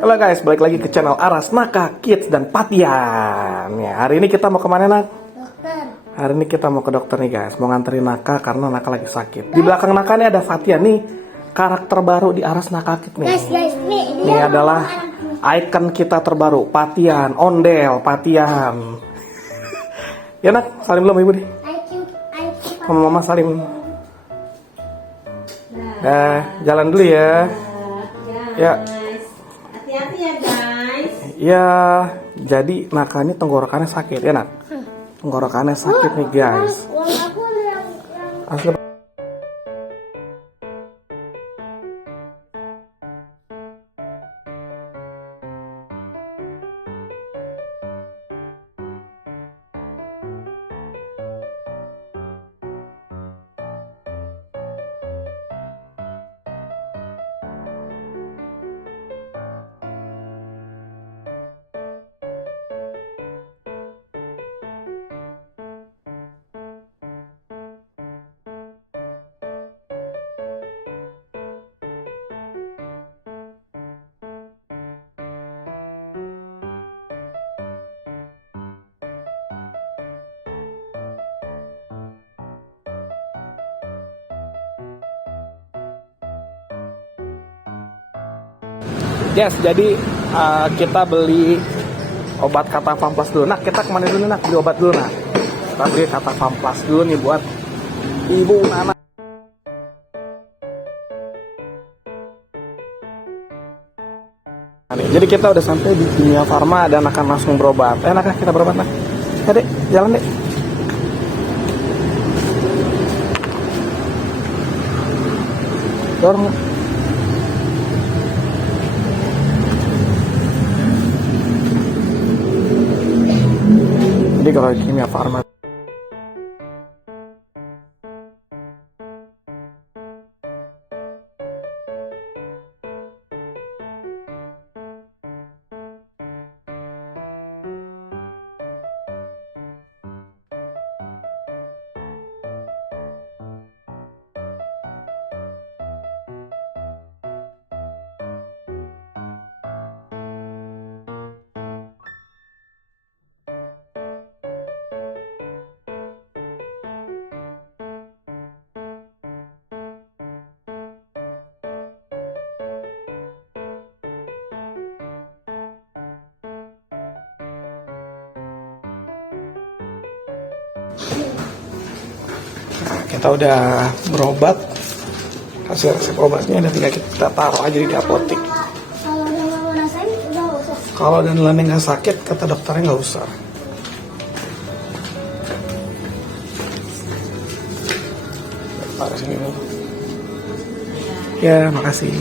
Halo guys, balik lagi ke channel Aras, Naka, Kids, dan Patian. Ya, hari ini kita mau kemana, Nak? Dokter. Hari ini kita mau ke dokter nih guys. Mau nganterin Naka karena Naka lagi sakit. Di belakang Naka nih ada Patian nih. Karakter baru di Aras Naka Kids nih. Guys, Ini adalah icon kita terbaru, Patian, ondel, Patian. Ya Nak, salim belum ibu nih? Sama mama salim. Jalan dulu ya. Ya. Hati-hati ya guys. Ya, jadi Naka ini tenggorokannya sakit ya Nak? Tenggorokannya sakit nih guys. Asli. Yes, jadi kita beli obat kata Pamplas dulu. Nak, kita kemana dulu Nak? Beli obat dulu Nak. Kita beli kata Pamplas dulu nih buat Ibu Nana. Jadi kita udah sampai di Kimia Farma dan akan langsung berobat. Nak, kita berobat Nak. Ya dek, jalan dek. Dorong. Jadi kalau di Kimia Farma kita udah berobat, hasil resep obatnya dan tinggal kita taruh aja di apotek. Kalau udah mau rasain udah usah. Kalau dan Lani nggak sakit, kata dokternya nggak usah. Taruh sini dulu. Ya, makasih.